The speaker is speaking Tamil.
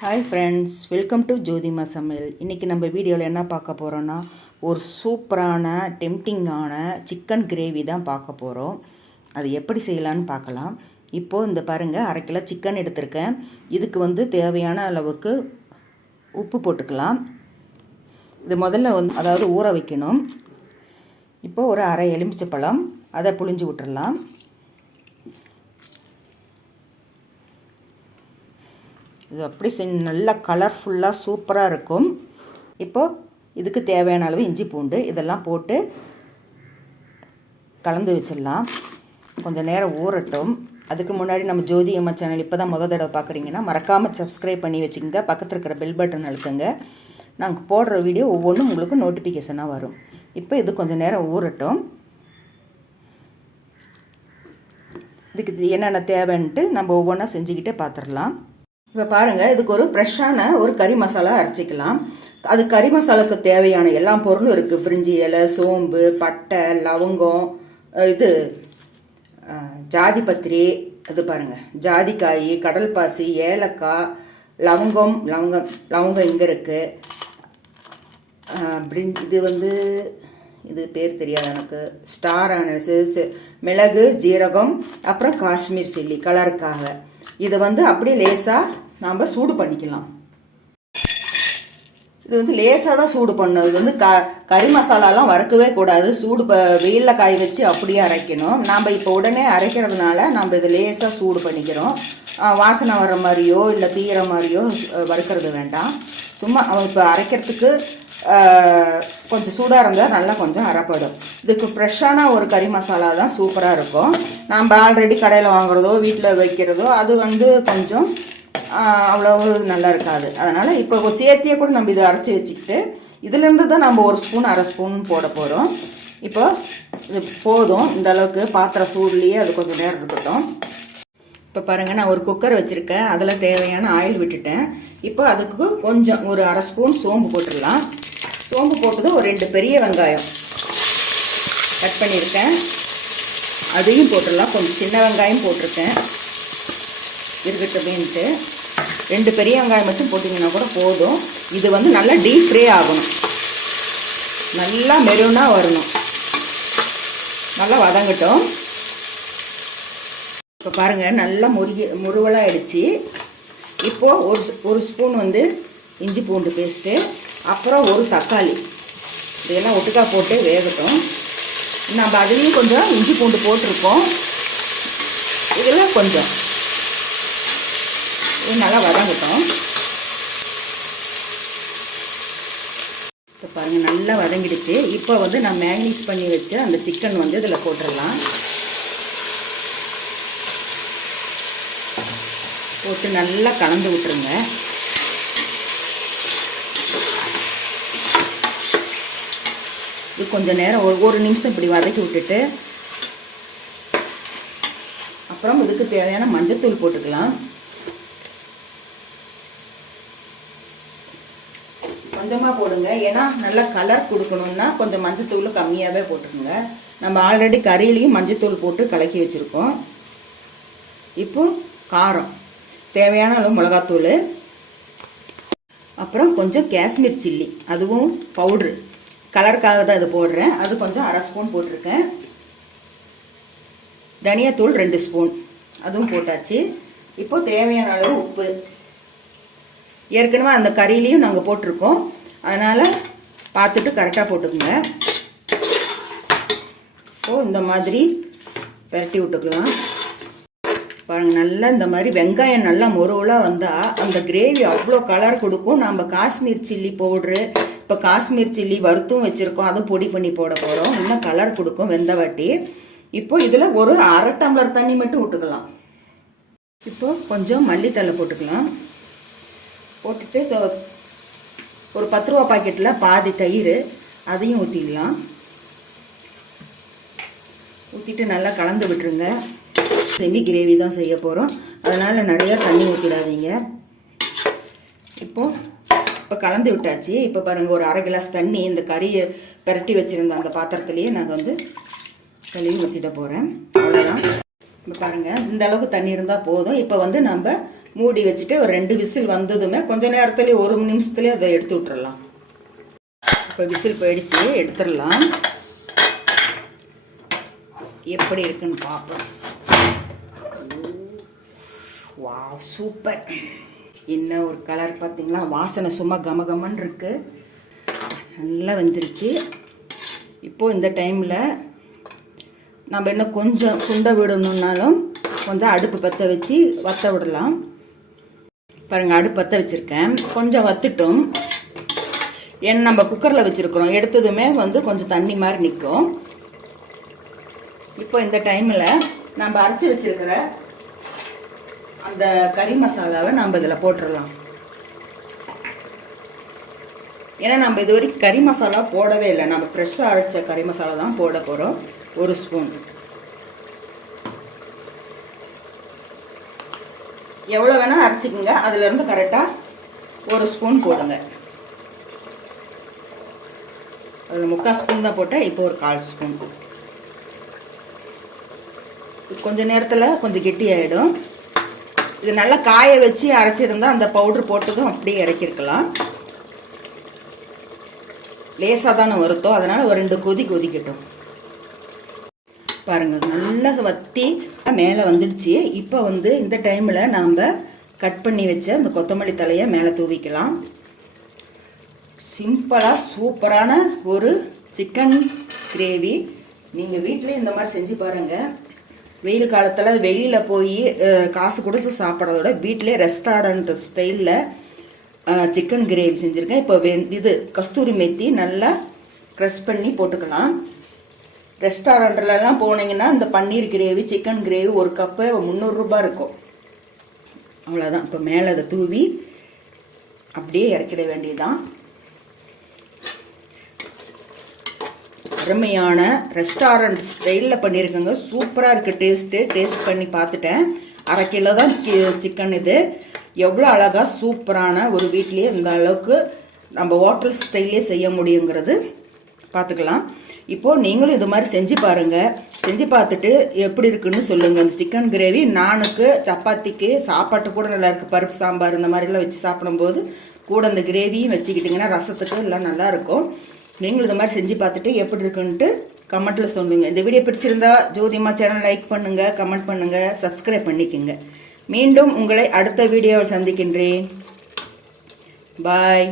ஹாய் ஃப்ரெண்ட்ஸ், வெல்கம் டு ஜோதிமா சமையல். இன்றைக்கி நம்ம வீடியோவில் என்ன பார்க்க போகிறோன்னா, ஒரு சூப்பரான டெம்டிங்கான சிக்கன் கிரேவி தான் பார்க்க போகிறோம். அது எப்படி செய்யலான்னு பார்க்கலாம். இப்போது இந்த பாருங்கள், 1/2 கிலோ சிக்கன் எடுத்திருக்கேன். இதுக்கு தேவையான அளவுக்கு உப்பு போட்டுக்கலாம். இது முதல்ல அதாவது ஊற வைக்கணும். இப்போது ஒரு 1/2 எலுமிச்சைப்பழம், அதை புழிஞ்சு விட்டுறலாம். இது அப்படி நல்லா கலர்ஃபுல்லாக சூப்பராக இருக்கும். இப்போது இதுக்கு தேவையான அளவு இஞ்சி பூண்டு இதெல்லாம் போட்டு கலந்து வச்சிடலாம். கொஞ்சம் நேரம் ஊறட்டும். அதுக்கு முன்னாடி நம்ம ஜோதி அம்மா சேனல் இப்போ தான் தடவை பார்க்குறீங்கன்னா மறக்காமல் சப்ஸ்கிரைப் பண்ணி வச்சுக்கோங்க. பக்கத்தில் இருக்கிற பெல் பட்டன் அழுத்துங்க. நாங்கள் போடுற வீடியோ ஒவ்வொன்றும் உங்களுக்கு நோட்டிஃபிகேஷனாக வரும். இப்போ இது கொஞ்சம் நேரம் ஊறட்டும். இதுக்கு என்னென்ன தேவைன்ட்டு நம்ம ஒவ்வொன்றா செஞ்சுக்கிட்டே பார்த்துடலாம். இப்போ பாருங்கள், இதுக்கு ஒரு ஃப்ரெஷ்ஷான ஒரு கறி மசாலா அரைச்சிக்கலாம். அது கறி மசாலாவுக்கு தேவையான எல்லா பொருளும் இருக்குது. பிரிஞ்சி இலை, சோம்பு, பட்டை, லவங்கம், இது ஜாதிபத்திரி, இது பாருங்கள் ஜாதிக்காய், கடல் பாசி, ஏலக்காய், லவங்கம் இங்கே இருக்குது. இது இது பேர் தெரியாது எனக்கு. ஸ்டார் ஆனஸ், மிளகு, ஜீரகம், அப்புறம் காஷ்மீர் சில்லி கலருக்காக. இதை அப்படியே லேசாக நாம் சூடு பண்ணிக்கலாம். இது லேசாக தான் சூடு பண்ணணும். இது கறி மசாலாலாம் வறுக்கவே கூடாது. சூடு வெயிலில் காய வச்சு அப்படியே அரைக்கணும். நாம் இப்போ உடனே அரைக்கிறதுனால நம்ம இதை லேசாக சூடு பண்ணிக்கிறோம். வாசனை வர்ற மாதிரியோ இல்லை தீர மாதிரியோ வறுக்கிறது வேண்டாம். சும்மா இப்போ அரைக்கிறதுக்கு கொஞ்சம் சூடாக இருந்தால் நல்லா கொஞ்சம் அரைப்படும். இதுக்கு ஃப்ரெஷ்ஷான ஒரு கறி மசாலா தான் சூப்பராக இருக்கும். நம்ம ஆல்ரெடி கடையில் வாங்குறதோ வீட்டில் வைக்கிறதோ அது கொஞ்சம் அவ்வளோ நல்லா இருக்காது. அதனால் இப்போ சேர்த்தியே கூட நம்ம இதை அரைச்சி வச்சுக்கிட்டு இதுலேருந்து தான் நம்ம 1 ஸ்பூன் 1/2 ஸ்பூன் போட போகிறோம். இப்போ இது போதும். இந்த அளவுக்கு பாத்திரம் சூடுலேயே அது கொஞ்சம் நேரம் இருக்கட்டும். இப்போ பாருங்கள், நான் ஒரு குக்கர் வச்சுருக்கேன். அதில் தேவையான ஆயில் விட்டுட்டேன். இப்போ அதுக்கு கொஞ்சம் ஒரு 1/2 ஸ்பூன் சோம்பு போட்டுடலாம். சோம்பு போட்டது ஒரு 2 பெரிய வெங்காயம் கட் பண்ணியிருக்கேன், அதையும் போட்டுடலாம். கொஞ்சம் சின்ன வெங்காயம் போட்டிருக்கேன் இருக்கட்டுமேன்ட்டு. 2 பெரிய வெங்காயம் மட்டும் போட்டிங்கன்னா கூட போதும். இது நல்லா டீப் ஃப்ரை ஆகணும், நல்லா மெரூனாக வரணும், நல்லா வதங்கட்டும். இப்போ பாருங்கள், நல்லா முருவலாக ஆயிடுச்சு. இப்போது ஒரு ஸ்பூன் இஞ்சி பூண்டு பேஸ்ட்டு, அப்புறம் ஒரு தக்காளி, இதெல்லாம் ஒட்டுக்கா போட்டு வேகட்டும். நம்ம அதுலேயும் கொஞ்சம் இஞ்சி பூண்டு போட்டிருக்கோம். இதில் கொஞ்சம் இது நல்லா வதங்கட்டும். இப்போ பாருங்கள், நல்லா வதங்கிடுச்சு. இப்போ நான் மேரினேட் பண்ணி வச்ச அந்த சிக்கன் இதில் போட்டுடலாம். போட்டு நல்லா கலந்து விட்டுருங்க. இது கொஞ்சம் நேரம் ஒரு நிமிஷம் இப்படி வதக்கி விட்டுட்டு அப்புறம் இதுக்கு தேவையான மஞ்சத்தூள் போட்டுக்கலாம். கொஞ்சமாக போடுங்க, ஏன்னா நல்லா கலர் கொடுக்கணுன்னா கொஞ்சம் மஞ்சத்தூள் கம்மியாகவே போட்டுருங்க. நம்ம ஆல்ரெடி கறியிலையும் மஞ்சத்தூள் போட்டு கலக்கி வச்சுருக்கோம். இப்போ காரம் தேவையான அளவு மிளகாத்தூள், அப்புறம் கொஞ்சம் காஷ்மீர் சில்லி, அதுவும் பவுட்ரு கலருக்காக தான் இது போடுறேன். அது கொஞ்சம் 1/2 ஸ்பூன் போட்டிருக்கேன். தனியாத்தூள் 2 ஸ்பூன், அதுவும் போட்டாச்சு. இப்போ தேவையான அளவு உப்பு. ஏற்கனவே அந்த கறியிலையும் நாங்கள் போட்டிருக்கோம், அதனால் பார்த்துட்டு கரெக்டாக போட்டுக்கோங்க. இப்போ இந்த மாதிரி பரட்டி விட்டுக்கலாம். பாருங்கள், நல்லா இந்த மாதிரி வெங்காயம் நல்லா முருவலாக வந்தால் அந்த கிரேவி அவ்வளோ கலர் கொடுக்கும். நம்ம காஷ்மீர் சில்லி பவுட்ரு, இப்போ காஷ்மீர் சில்லி வறுத்தும் வச்சுருக்கோம், அதுவும் பொடி பண்ணி போட போகிறோம். இன்னும் கலர் கொடுக்கும் வெந்தவாட்டி. இப்போ இதில் ஒரு 1/2 டம்ளர் தண்ணி மட்டும் விட்டுக்கலாம். இப்போ கொஞ்சம் மல்லித்தலை போட்டுக்கலாம். போட்டுட்டு ஒரு 10 ரூபா பாக்கெட்டில் பாதி தயிர் அதையும் ஊற்றிடலாம். ஊற்றிட்டு நல்லா கலந்து விட்டுருங்க. செமி கிரேவி தான் செய்ய போகிறோம், அதனால் நிறையா தண்ணி ஊற்றிடாதீங்க. இப்போ கலந்து விட்டாச்சு. இப்போ பாருங்கள், ஒரு 1/2 கிளாஸ் தண்ணி இந்த கறியை பரட்டி வச்சுருந்த அந்த பாத்திரத்துலேயே நாங்கள் தண்ணி ஊற்றிட போகிறேன். அவ்வளோதான். இப்போ பாருங்கள், இந்த அளவுக்கு தண்ணி இருந்தால் போதும். இப்போ நம்ம மூடி வச்சுட்டு ஒரு 2 விசில் வந்ததுமே கொஞ்ச நேரத்துலேயே 1 நிமிஷத்துலேயே அதை எடுத்து விட்டுறலாம். இப்போ விசில் போயிடுச்சு, எடுத்துடலாம். எப்படி இருக்குன்னு பார்ப்போம். Wow, super. என்ன ஒரு கலர் பார்த்தீங்களா? வாசனை சும்மா கமகமன்னு இருக்கு. நல்லா வந்துருச்சு. இப்போது இந்த டைமில் நம்ம இன்னும் கொஞ்சம் சுண்ட விடணுன்னாலும் கொஞ்சம் அடுப்பு பற்ற வச்சு வற்ற விடலாம். பாருங்கள், அடுப்பு பற்ற வச்சுருக்கேன். கொஞ்சம் வத்துட்டும். ஏன்னா நம்ம குக்கரில் வச்சுருக்குறோம், எடுத்ததுமே கொஞ்சம் தண்ணி மாதிரி நிற்கும். இப்போ இந்த டைமில் நம்ம அரைச்சி வச்சுருக்கிற அந்த கறி மசாலாவை நம்ம இதில் போட்டுடலாம். ஏன்னா நம்ம இது வரைக்கும் கறி மசாலா போடவே இல்லை. நம்ம ஃப்ரெஷ்ஷாக அரைச்ச கறி மசாலா தான் போட போகிறோம். 1 ஸ்பூன். எவ்வளோ வேணால் அரைச்சிக்கோங்க. அதிலிருந்து கரெக்டாக 1 ஸ்பூன் போடுங்க. அதில் 3/4 ஸ்பூன் தான் போட்டேன். இப்போ ஒரு 1/4 ஸ்பூன். கொஞ்ச நேரத்தில் கொஞ்சம் கெட்டி ஆகிடும். இது நல்லா காய வச்சு அரைச்சிருந்தா அந்த பவுடர் போட்டதும் அப்படியே இறக்கிருக்கலாம். லேசாக தானே வருத்தம், அதனால் ஒரு 2 கொதி கொதிக்கட்டும். பாருங்கள், நல்லா வத்தி மேலே வந்துடுச்சு. இப்போ இந்த டைமில் நாம் கட் பண்ணி வச்ச அந்த கொத்தமல்லி தலையை மேலே தூவிக்கலாம். சிம்பிளாக சூப்பரான ஒரு சிக்கன் கிரேவி நீங்கள் வீட்டிலே இந்த மாதிரி செஞ்சு பாருங்கள். வெயில் காலத்தில் வெளியில் போய் காசு கொடுத்து சாப்பிட்றதோட வீட்டிலே ரெஸ்டாரண்ட் ஸ்டைலில் சிக்கன் கிரேவி செஞ்சுருக்கேன். இப்போ இது கஸ்தூரி மெத்தி நல்லா க்ரஷ் பண்ணி போட்டுக்கலாம். ரெஸ்டாரண்ட்லலாம் போனீங்கன்னா இந்த பன்னீர் கிரேவி, சிக்கன் கிரேவி ஒரு கப்பு 300 ரூபாய் இருக்கும். அவ்வளோதான். இப்போ மேலே அதை தூவி அப்படியே இறக்கிட வேண்டியதுதான். அருமையான ரெஸ்டாரண்ட் ஸ்டைலில் பண்ணியிருக்கேங்க. சூப்பராக இருக்குது. டேஸ்ட் பண்ணி பார்த்துட்டேன். 1/2 கிலோ தான் சிக்கன். இது எவ்வளோ அழகாக சூப்பரான ஒரு வீட்லேயே இந்த அளவுக்கு நம்ம ஹோட்டல் ஸ்டைல்லே செய்ய முடியுங்கிறது பார்த்துக்கலாம். இப்போது நீங்களும் இது மாதிரி செஞ்சு பாருங்கள். செஞ்சு பார்த்துட்டு எப்படி இருக்குன்னு சொல்லுங்கள். இந்த சிக்கன் கிரேவி நானுக்கு, சப்பாத்திக்கு, சாப்பாட்டு கூட நல்லா இருக்குது. பருப்பு சாம்பார் இந்த மாதிரிலாம் வச்சு சாப்பிடும்போது கூட இந்த கிரேவியும் வச்சுக்கிட்டிங்கன்னா ரசத்துக்கு எல்லாம் நல்லாயிருக்கும். நீங்களும் இது மாதிரி செஞ்சு பார்த்துட்டு எப்படி இருக்குன்ட்டு கமெண்ட்டில் சொல்லுங்கள். இந்த வீடியோ பிடிச்சிருந்தா ஜோதிமா சேனல் லைக் பண்ணுங்கள், கமெண்ட் பண்ணுங்கள், சப்ஸ்கிரைப் பண்ணிக்கோங்க. மீண்டும் உங்களை அடுத்த வீடியோவில் சந்திக்கின்றேன். பாய்.